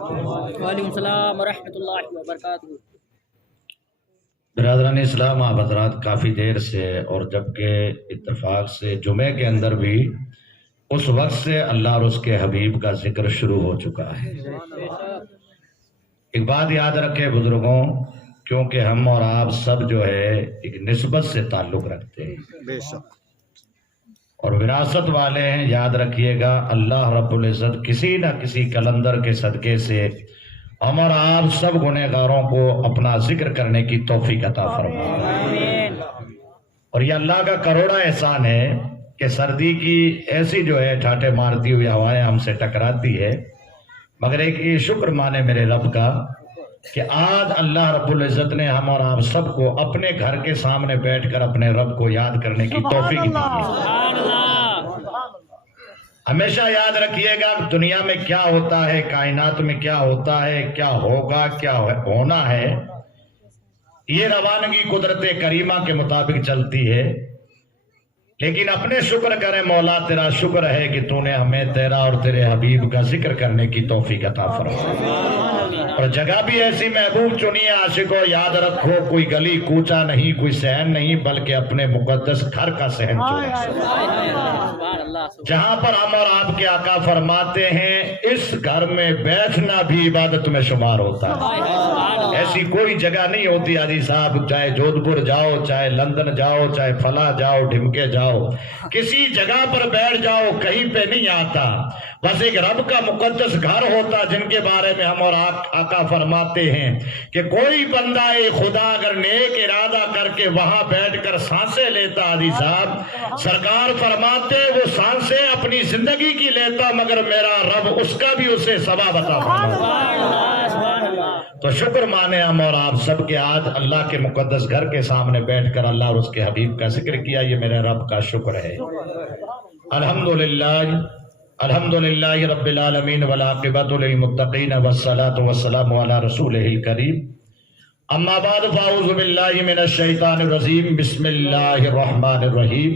وعلیکم السلام ورحمۃ اللہ وبرکاتہ۔ برادران اسلام، آپ حضرات کافی دیر سے اور جبکہ اتفاق سے جمعے کے اندر بھی اس وقت سے اللہ اور اس کے حبیب کا ذکر شروع ہو چکا ہے۔ ایک بات یاد رکھے بزرگوں، کیونکہ ہم اور آپ سب جو ہے ایک نسبت سے تعلق رکھتے ہیں، بے شک، اور وراثت والے ہیں۔ یاد رکھیے گا اللہ رب العزت کسی نہ کسی کلندر کے صدقے سے ہم اور آپ سب گنہگاروں کو اپنا ذکر کرنے کی توفیق عطا فرمائے۔ اور یہ اللہ کا کروڑا احسان ہے کہ سردی کی ایسی جو ہے ٹھاٹے مارتی ہوئی ہوائیں ہم سے ٹکراتی ہے، مگر ایک یہ شکر مانے میرے رب کا کہ آج اللہ رب العزت نے ہم اور آپ سب کو اپنے گھر کے سامنے بیٹھ کر اپنے رب کو یاد کرنے کی توفیق دی ہے۔ ہمیشہ یاد رکھیے گا دنیا میں کیا ہوتا ہے، کائنات میں کیا ہوتا ہے، کیا ہوگا، کیا ہونا ہے، یہ روانگی قدرت کریمہ کے مطابق چلتی ہے، لیکن اپنے شکر کریں مولا، تیرا شکر ہے کہ تو نے ہمیں تیرا اور تیرے حبیب کا ذکر کرنے کی توفیق عطا فرمائی، اور جگہ بھی ایسی محبوب چنی ہے۔ عاشقو یاد رکھو، کوئی گلی کوچا نہیں، کوئی صحن نہیں، بلکہ اپنے مقدس گھر کا صحن چنا، جہاں پر ہم اور آپ کے آقا فرماتے ہیں اس گھر میں بیٹھنا بھی عبادت میں شمار ہوتا ہے۔ ایسی کوئی جگہ نہیں ہوتی حاجی صاحب، چاہے جودھ پور جاؤ، چاہے لندن جاؤ، چاہے فلاں جاؤ، ڈھمکے جاؤ، کسی جگہ پر بیٹھ جاؤ، کہیں پہ نہیں آتا۔ بس ایک رب کا مقدس گھر ہوتا جن کے بارے میں ہم اور آقا فرماتے ہیں کہ کوئی بندہ خدا اگر نیک ارادہ کر کے وہاں بیٹھ کر سانسیں لیتا، حاجی صاحب سرکار فرماتے وہ سانسیں اپنی زندگی کی لیتا، مگر میرا رب اس کا بھی اسے ثواب عطا فرماتا۔ تو شکر مانے ہم اور آپ سب کے آج اللہ کے مقدس گھر کے سامنے بیٹھ کر اللہ اور اس کے حبیب کا ذکر کیا، یہ میرے رب کا شکر ہے۔ الحمدللہ رب العالمین والعاقبۃ للمتقین والصلاة والسلام علی رسولہ الکریم، اما بعد فاعوذ باللہ من الشیطان الرجیم، بسم اللہ الرحمن الرحیم،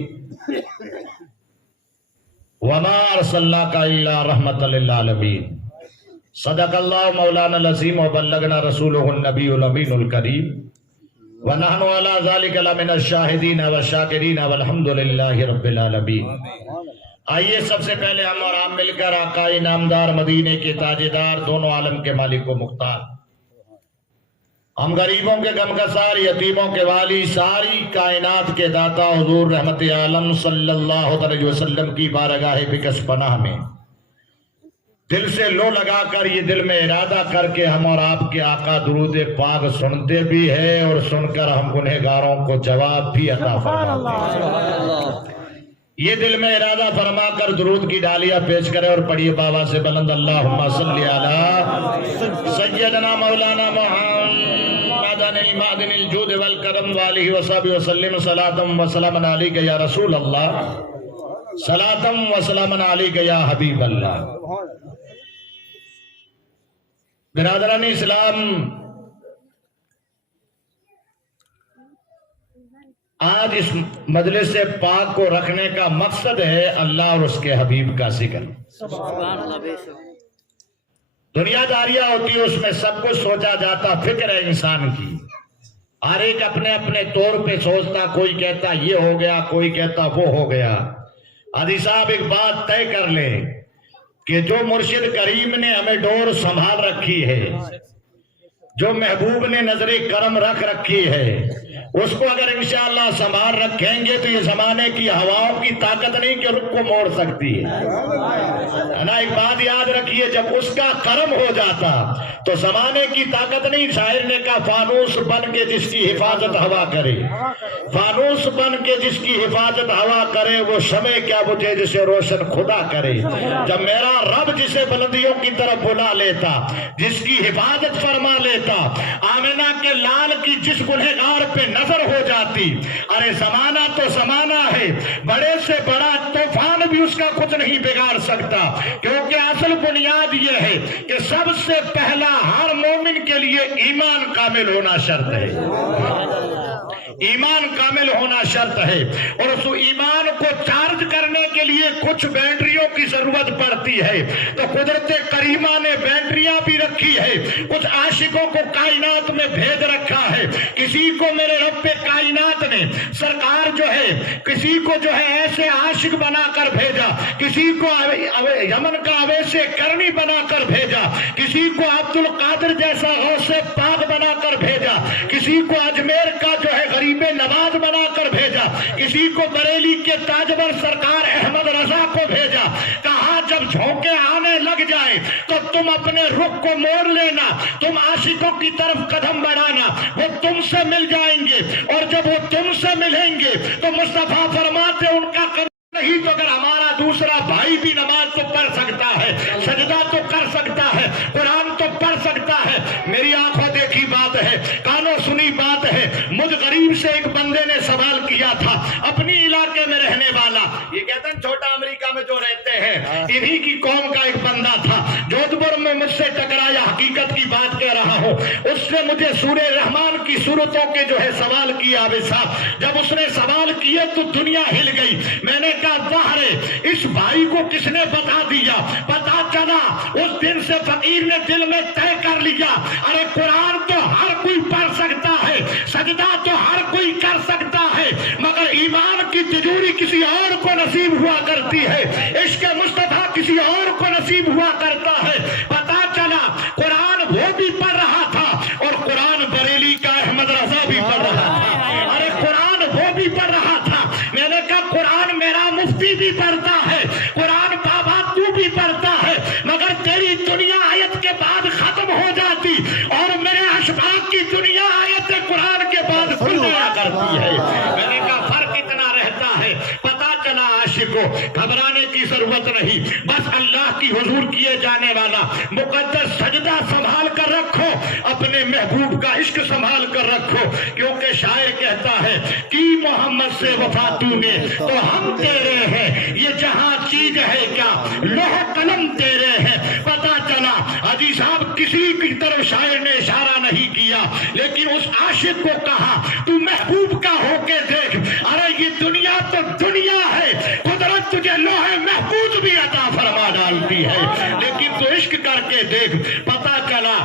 وما ارسلناک الا رحمۃ للعالمین، صدق اللہ مولانا العظیم وبلغنا رسولہ النبی الامین الکریم، ونحن علی ذلک لمن الشاہدین والشاکرین والحمد للہ رب العالمین۔ آئیے سب سے پہلے ہم اور آپ مل کر آقا انعامدار مدینے کے تاجدار، دونوں عالم کے مالک و مختار، ہم غریبوں کے غمگسار، یتیموں کے والی، ساری کائنات کے داتا حضور رحمت عالم صلی اللہ علیہ وسلم کی بارگاہ بکش پناہ میں دل سے لو لگا کر، یہ دل میں ارادہ کر کے ہم اور آپ کے آقا درود پاک سنتے بھی ہیں اور سن کر ہم گنہگاروں کو جواب بھی عطا فرماتے ہیں۔ یہ دل میں ارادہ فرما کر درود کی ڈالیاں پیش کرے اور پڑھیے بابا سے بلند، اللہم صلی علی سیدنا مولانا محمد المعدن الجود والکرم والہ وصحبہ وسلم، صلاۃ و سلام علیک یا رسول اللہ، صلاۃ و سلام علیک یا حبیب اللہ۔ برادران اسلام، آج اس مجلس پاک کو رکھنے کا مقصد ہے اللہ اور اس کے حبیب کا ذکر۔ دنیا داریاں ہوتی ہے، اس میں سب کچھ سوچا جاتا، فکر ہے انسان کی، ہر ایک اپنے اپنے طور پہ سوچتا، کوئی کہتا یہ ہو گیا، کوئی کہتا وہ ہو گیا۔ حاجی صاحب ایک بات طے کر لیں کہ جو مرشد کریم نے ہمیں ڈور سنبھال رکھی ہے، جو محبوب نے نظر کرم رکھ رکھی ہے، اس کو اگر انشاءاللہ سنبھال رکھیں گے تو یہ زمانے کی ہواؤں کی طاقت نہیں کہ رخ کو موڑ سکتی ہے نا۔ ایک بات یاد رکھیے، جب اس کا کرم ہو جاتا تو زمانے کی طاقت نہیں۔ شاعر نے کہا فانوس بن کے جس کی حفاظت ہوا کرے، فانوس بن کے جس کی حفاظت ہوا کرے، وہ شمع کیا بجھے جسے روشن خدا کرے۔ جب میرا رب جسے بلندیوں کی طرف بلا لیتا، جس کی حفاظت فرما لیتا، آمنہ کے لال کی جس گنہگار پہ نظر ہو جاتی، ارے زمانہ تو زمانہ ہے، بڑے سے بڑا طوفان بھی اس کا کچھ نہیں بگاڑ سکتا، کیونکہ اصل بنیاد یہ ہے کہ سب سے پہلا ہر مومن کے لیے ایمان کامل ہونا شرط ہے۔ ایمان کامل ہونا شرط ہے، اور اس ایمان کو چارج کرنے کے لیے کچھ بیٹریوں کی ضرورت پڑتی ہے۔ تو قدرت کریمہ نے بیٹریاں بھی رکھی ہے، کچھ عاشقوں کو کائنات میں بھیج رکھا ہے۔ کسی کو میرے رب کائنات نے سرکار جو ہے، کسی کو جو ہے ایسے عاشق بنا کر بھیجا، کسی کو یمن کا اویس کرنی بنا کر بھیجا، کسی کو عبد القادر جیسا غوث پاک بنا کر بھیجا، کسی کو اجمیر کا جو ہے غریب نواز بنا کر بھیجا، کسی کو بریلی کے تاجور سرکار احمد رضا کو بھیجا۔ کہا جب جھونکے آنے لگ جائے تو تم اپنے رخ کو موڑ لینا، تم عاشقوں کی طرف قدم بڑھانا، وہ تم سے مل جائیں گے، اور جب وہ تم سے ملیں گے تو مصطفیٰ فرماتے ان کا قدم نہیں تو اگر ہمارا دوسرا بھائی بھی نماز تو پڑھ سکتا ہے، سجدہ تو کر سکتا ہے، قرآن تو پڑھ سکتا ہے۔ میری آنکھوں دیکھی بات ہے، کانوں سنی بات ہے۔ مجھ غریب سے ایک بندے نے سوال کیا تھا، اپنی علاقے میں رہنے والا، یہ کہتے ہیں چھوٹا امریکہ میں جو رہتے ہیں، انہی کی قوم کا ایک بندہ تھا، جودھپور میں مجھ سے ٹکرایا، حقیقت کی بات کہہ رہا ہوں۔ اس نے مجھے سورہ رحمان کی صورتوں کے جو ہے سوال کیا۔ ابھی صاحب جب اس نے سوال کیے تو دنیا ہل گئی۔ میں نے باہرے اس بھائی کو کس نے بتا دیا؟ پتا چلا اس دن سے فقیر نے دل میں طے کر لیا، ارے قرآن تو ہر کوئی پڑھ سکتا ہے، سجدہ تو ہر کوئی کر سکتا ہے، مگر ایمان کی تجوری کسی اور کو نصیب ہوا کرتی ہے، عشق مصطفیٰ کسی اور کو نصیب ہوا کرتا ہے۔ پتا چلا قرآن وہ بھی پڑھ رہا تھا، اور قرآن بریلی کا احمد رضا بھی پڑھ رہا تھا، ارے قرآن وہ بھی پڑھ رہا تھا۔ میں نے کہا قرآن میرا مفتی بھی پڑھتا ہے، قرآن بابا تو بھی پڑھتا ہے، مگر تیری دنیا آیت کے بعد ختم ہو جاتی، اور میرے اشفاق کی دنیا آیت قرآن کے بعد کھل جایا کرتی ہے۔ میں نے کہا فرق اتنا رہتا ہے۔ پتا چلا عاشق کو گھبرانے کی ضرورت نہیں، بس اللہ کی حضور کیے جانے والا مقدس سجدہ سنبھال کر رکھو، اپنے محبوب کا عشق سنبھال کر رکھو، کیونکہ شاعر کہتا ہے کہ محمد سے وفا تو نے تو ہم تیرے ہیں، یہ جہاں چیز ہے کیا لوح قلم تیرے ہیں۔ پتا چلا حاجی صاحب کسی کی طرف شاعر نے اشارہ نہیں کیا، لیکن اس عاشق کو کہا تو محبوب کا ہو کے دیکھ، ارے یہ دنیا تو دنیا ہے، قدرت تجھے لوح محفوظ بھی عطا فرما ڈالتی ہے، لیکن تو عشق کر کے دیکھ۔ پتا چلا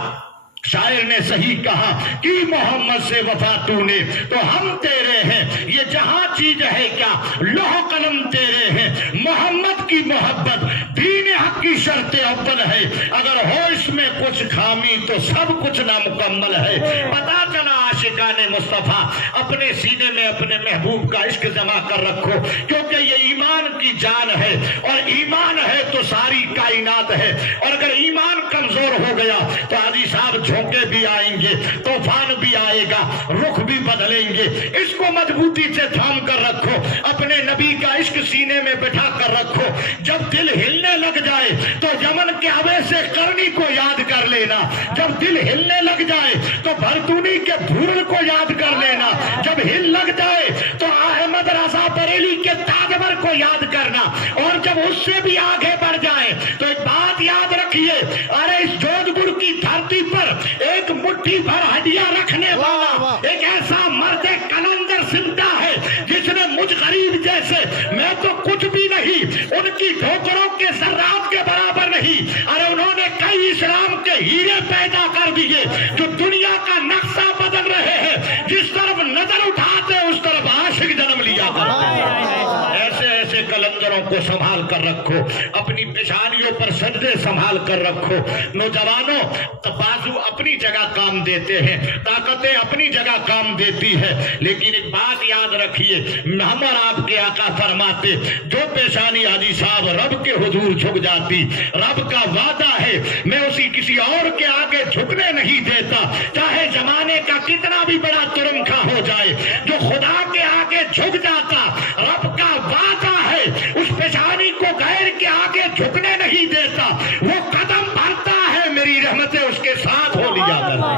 شاعر نے صحیح کہا کہ محمد سے وفا تو نے تو ہم تیرے ہیں، یہ جہاں چیز ہے کیا لوح قلم تیرے ہیں۔ محمد کی محبت دین حق کی شرط اول ہے، اگر ہو اس میں کچھ خامی تو سب کچھ نامکمل ہے۔ پتا چلا عاشقان مصطفیٰ اپنے سینے میں اپنے محبوب کا عشق جمع کر رکھو، کیونکہ یہ ایمان کی جان ہے، اور ایمان ہے تو ساری کائنات ہے، اور اگر ایمان کمزور ہو گیا تو حاجی صاحب جھونکے بھی آئیں گے، طوفان بھی آئے گا، رخ بھی بدلیں گے۔ اس کو مضبوطی سے تھام کر رکھو، اپنے نبی کا عشق سینے میں بٹھا کر رکھو۔ جب دل ہلنے لگ جائے تو یمن کے اویس کرنی کو یاد کر لینا، جب دل ہلنے لگ جائے تو بھرتونی کے بھورل کو یاد کر لینا، جب ہل لگ جائے تو احمد رضا بریلی کے تاجور کو یاد کرنا، اور جب اس سے بھی آگے بڑھ جائے تو ایک بات یاد رکھیے، ارے اس جودھپور کی دھرتی پر ایک مٹھی بھر ہڈیاں رکھنے والا ایک ایسا مرد کلندر زندہ ہے جس نے مجھ غریب جیسے، میں تو کچھ بھی نہیں، ان کی ٹھوکروں کے ذرات کے برابر نہیں، ارے انہوں نے کئی اسلام کے ہیرے پیدا کر دیے جو دنیا کا نقشہ بدل رہے ہیں، جس طرف نظر اٹھاتے اس طرف عاشق جنم لیا کرتے ہیں۔ ایسے ایسے کلندروں کو سنبھال کر رکھو، اپنی پیشانیوں پر سجدے سنبھال کر رکھو۔ نوجوانوں بازو اپنی جگہ کام دیتے ہیں، طاقتیں اپنی جگہ کام دیتی ہے، لیکن ایک بات یاد رکھیے، ہم اور آپ کے آقا فرماتے جو پیشانی حاجی صاحب رب کے حضور جھک جاتی، رب کا وعدہ ہے میں اسی کسی اور کے آگے جھکنے نہیں دیتا، چاہے زمانے کا کتنا بھی بڑا ترمکھا ہو جائے، جو خدا کے آگے جھک جاتا رب کا وعدہ ہے اس پیشانی کو غیر کے آگے جھکنے نہیں دیتا، وہ قدم بھرتا ہے میری رحمتیں اس کے ساتھ ہو لیا کرتی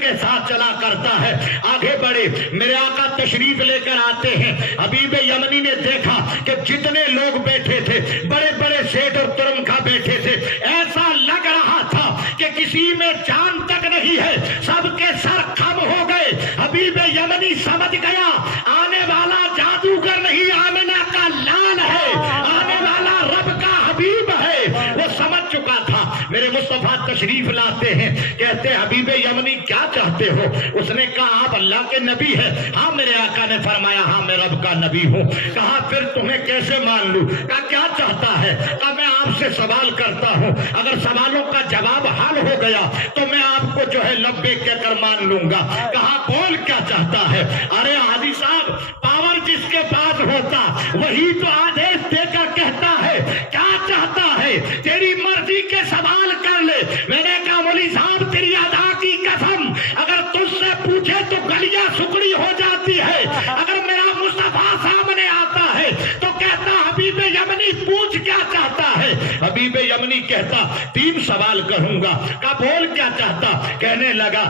کے ساتھ چلا کرتا ہے۔ آگے بڑھے، میرے آقا تشریف لے کر آتے ہیں۔ حبیب یمنی نے دیکھا کہ جتنے لوگ بیٹھے تھے، بڑے بڑے سیٹ اور ترمکھا بیٹھے تھے، ایسا لگ رہا تھا کہ کسی میں جان تک نہیں ہے، سب کے سر خم ہو گئے۔ حبیب یمنی سمجھ گیا آنے والا جادوگر نہیں، آمنہ کا لال ہے، آنے والا رب کا حبیب ہے۔ وہ سمجھ چکا تھا۔ میرے مصطفیٰ تشریف لاتے ہیں، کہتے ہیں حبیب یمنی کیا چاہتے ہو؟ اس نے کہا آپ اللہ کے نبی ہیں۔ ہاں میرے آقا نے فرمایا ہاں میں رب کا نبی ہوں۔ کہا پھر تمہیں کیسے مان لوں؟ کہا کیا چاہتا ہے؟ کہا میں آپ سے سوال کرتا ہوں، اگر سوالوں کا جواب حل ہو گیا تو میں آپ کو جو ہے لبیک کہہ کر مان لوں گا۔ کہا بول کیا چاہتا ہے؟ ارے حاجی صاحب، پاور جس کے پاس ہوتا وہی تو آدیش دے کر کہتا ہے۔ کیا چاہتا ہے؟ تیری مرضی کے سوال کر لے۔ میں نے کہا مولی صاحب تیری ادا کی قسم، اگر تجھ سے پوچھے تو گلیاں سکڑی ہو جاتی ہے۔ اگر میرا مصطفیٰ سامنے آتا ہے تو کہتا حبیب یمنی پوچھ کیا چاہتا ہے؟ حبیب یمنی کہتا 3 سوال کروں گا۔ کہا بول کیا چاہتا؟ کہنے لگا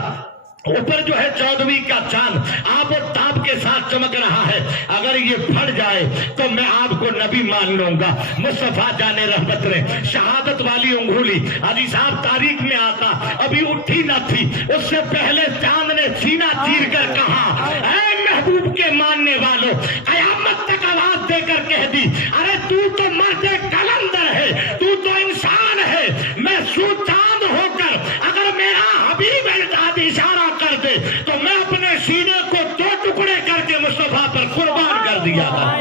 اوپر جو ہے 14ویں کا چاند آب و تاب کے ساتھ چمک رہا ہے، اگر یہ پھٹ جائے تو میں آپ کو نبی مان لوں گا۔ مصطفیٰ جان رحمت نے شہادت والی انگولی حاجی صاحب تاریخ میں آتا ابھی اٹھی نہ تھی، اس سے پہلے چاند نے سینہ چیر کر کہا اے محبوب کے ماننے والوں، قیامت تک آواز دے کر کہہ دی ارے تو مرد کلندر ہے، تو انسان ہے، میں سو چاند ہو کر اگر میرا حبیب اشارہ کر دے تو میں اپنے سینے کو 2 ٹکڑے کر کے مصطفیٰ پر قربان کر دیا تھا۔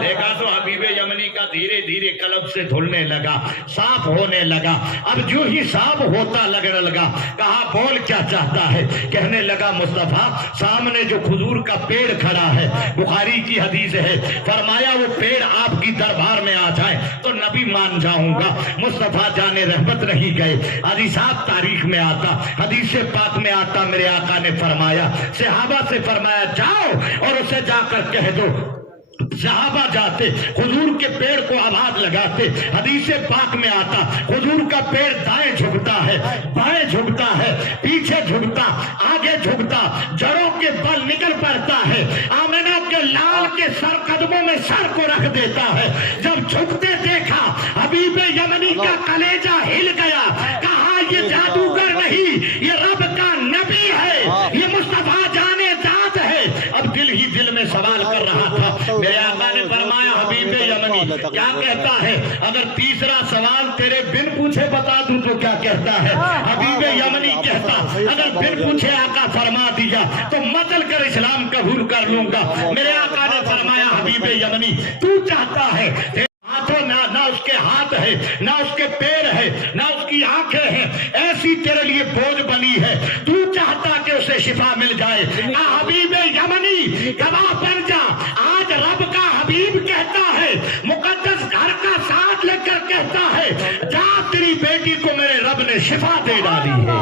دیکھا تو حبیب یمنی کا دھیرے دھیرے قلب سے دھلنے لگا، صاف ہونے لگا۔ اب جو ہی صاف ہوتا لگنے لگا، کہا بول کیا چاہتا ہے؟ کہنے لگا مصطفیٰ سامنے جو کھجور کا پیڑ کھڑا ہے، بخاری کی حدیث ہے، فرمایا وہ پیڑ آپ کی دربار میں آ جائے تو نبی مان جاؤں گا۔ مصطفیٰ جان رحمت نہیں گئے۔ حدیث صاحب تاریخ میں آتا، حدیث پاک میں آتا، میرے آقا نے فرمایا صحابہ سے فرمایا جاؤ اور اسے جا کر کہہ دو۔ صحابہ جاتے، حضور کے پیڑ کو آواز لگاتے۔ حدیث پاک میں آتا حضور کا پیڑ دائیں جھکتا ہے، بائیں جھکتا ہے، پیچھے جھکتا، آگے جھکتا، جڑوں کے بل نکل پڑتا ہے، آمنہ کے لال کے سر قدموں میں سر کو رکھ دیتا ہے۔ جب جھکتے دیکھا حبیب یمنی کا کلیجہ ہل گیا، کہا یہ جادوگر نہیں، یہ رب کا نبی ہے، یہ مصطفیٰ جانے ذات ہے۔ اب دل ہی دل میں سوال کر رہا تھا۔ میرے آقا نے فرمایا حبیب یمنی کیا کہتا ہے؟ اگر تیسرا سوال تیرے بن پوچھے بتا دوں تو کیا کہتا ہے؟ حبیب یمنی کہتا اگر بن پوچھے آقا فرما دیا تو مچل کر اسلام قبول کر لوں گا۔ میرے آقا نے فرمایا حبیب یمنی تو چاہتا ہے نہ اس کے ہاتھ ہے، نہ اس کے پیر ہے، نہ اس کی آنکھیں ہیں، ایسی تیرے لیے بوجھ بنی ہے، تو چاہتا کہ اسے شفا مل جائے۔ حبیب یمنی گواہ بن جا، آج رب کا حبیب کہتا ہے، مقدس گھر کا ساتھ لے کر کہتا ہے جا تیری بیٹی کو میرے رب نے شفا دے ڈالی ہے۔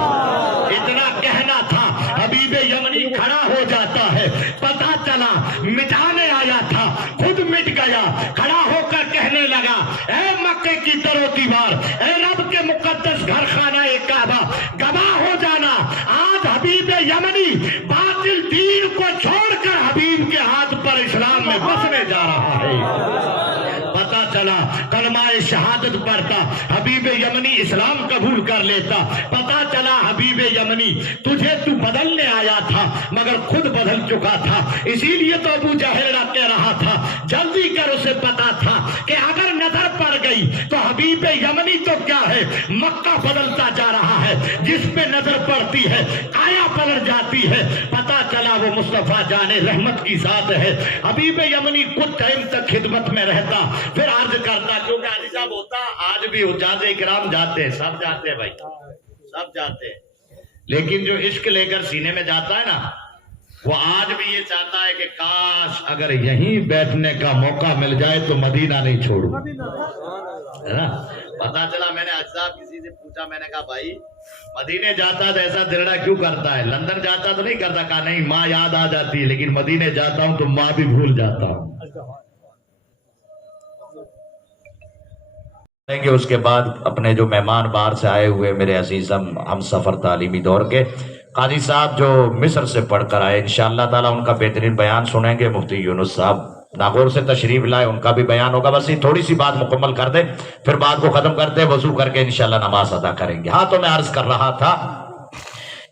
اتنا کہنا تھا، حبیب یمنی کھڑا ہو جاتا ہے، پتا چلا مٹانے آیا تھا، خود مٹ گیا، کھڑا ہو کر کہنے لگا اے مکے کی در و دیوار، اے رب کے مقدس گھر خانہ کعبہ، گواہ ہو جانا آج حبیب یمنی باطل دین کو چھوڑ کر حبیب کے ہاتھ پر اسلام میں بسنے جا رہا ہے۔ پتا چلا کلمہ شہادت پڑھتا، حبیب یمنی اسلام قبول کر لیتا۔ پتا چلا حبیب یمنی تجھے تو بدلنے آیا تھا مگر خود بدل چکا تھا، اسی لیے تو ابو جہل کہہ رہا تھا جلدی کر، اسے پتا تھا کہ اگر نظر پڑ گئی تو حبیب یمنی تو کیا ہے مکہ بدلتا جا رہا ہے، جس پہ نظر پڑتی ہے آیا پلٹ جاتی ہے۔ پتا چلا وہ مصطفیٰ جان رحمت کی ذات ہے۔ حبیب یمنی کچھ ٹائم تک خدمت میں رہتا، پھر عرض کرتا کیونکہ حاجی صاحب ہوتا آج بھی حجاج اکرام جاتے ہیں، سب جاتے ہیں بھائی، سب جاتے ہیں، لیکن جو عشق لے کر سینے میں جاتا ہے نا وہ آج بھی یہ چاہتا ہے کہ کاش اگر یہیں بیٹھنے کا موقع مل جائے تو مدینہ نہیں چھوڑوں، ہے نا۔ پتا چلا میں نے حاجی صاحب کسی سے پوچھا، میں نے کہا بھائی مدینے جاتا تو ایسا دلڑا کیوں کرتا ہے؟ لندن جاتا تو نہیں کرتا؟ کہا نہیں ماں یاد آ جاتی ہے، لیکن مدینے جاتا ہوں تو ماں بھی بھول جاتا ہوں۔ دیں گے۔ اس کے بعد اپنے جو مہمان باہر سے آئے ہوئے میرے عزیز ہم سفر تعلیمی دور کے قاضی صاحب جو مصر سے پڑھ کر آئے، انشاءاللہ تعالیٰ ان کا بہترین بیان سنیں گے۔ مفتی یونس صاحب ناگور سے تشریف لائے، ان کا بھی بیان ہوگا۔ بس یہ تھوڑی سی بات مکمل کر دیں، پھر بات کو ختم کرتے وضو کر کے انشاءاللہ نماز ادا کریں گے۔ ہاں تو میں عرض کر رہا تھا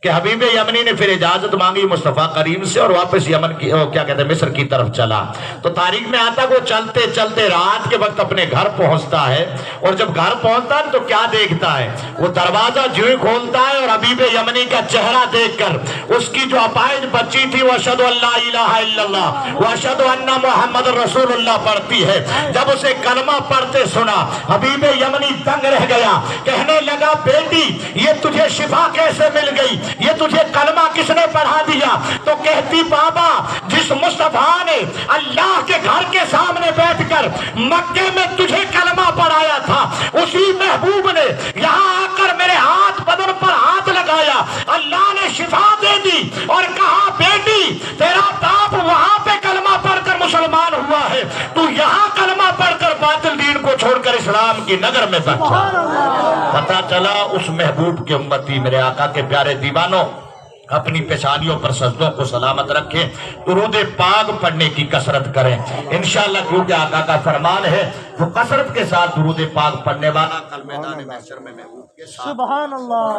کہ حبیب یمنی نے پھر اجازت مانگی مصطفیٰ کریم سے اور واپس یمن کی کیا کہتے ہیں مصر کی طرف چلا۔ تو تاریخ میں آتا کہ وہ چلتے چلتے رات کے وقت اپنے گھر پہنچتا ہے، اور جب گھر پہنچتا ہے تو کیا دیکھتا ہے؟ وہ دروازہ جو ہی کھولتا ہے اور حبیب یمنی کا چہرہ دیکھ کر اس کی جو اپائج بچی تھی وَأَشْهَدُ أَن لَّا إِلَٰهَ إِلَّا اللَّهُ وَأَشْهَدُ أَنَّ مُحَمَّدٌ رَّسُولُ اللَّهُ پڑھتی ہے، جب اسے کلمہ پڑھتے سنا حبیب یمنی دنگ رہ گیا، کہنے لگا بیٹی یہ تجھے شفا کیسے مل گئی؟ یہ تجھے کلمہ کس نے پڑھا دیا؟ تو کہتی بابا جس مصطفیٰ نے اللہ کے گھر کے سامنے بیٹھ کر مکے میں تجھے کلمہ پڑھایا تھا، اسی محبوب نے یہاں آ کر میرے ہاتھ بدن پر ہاتھ لگایا، اللہ نے شفا دے دی اور کہا بیٹی تیرا باپ وہاں پہ کلمہ پڑھ کر مسلمان ہوا ہے، تو یہاں کلمہ پڑھ کر باطل دین کو چھوڑ کر اسلام کی نگر میں پہنچا۔ پتہ چلا اس محبوب کے امتی میرے آقا کے پیارے دیوانوں اپنی پیشانیوں پر سجدوں کو سلامت رکھیں، درود پاک پڑھنے کی کثرت کریں انشاءاللہ، کیونکہ آقا کا فرمان ہے وہ کثرت کے ساتھ درود پاک پڑھنے والا کل میدان محشر میں محبوب کے ساتھ۔ سبحان اللہ۔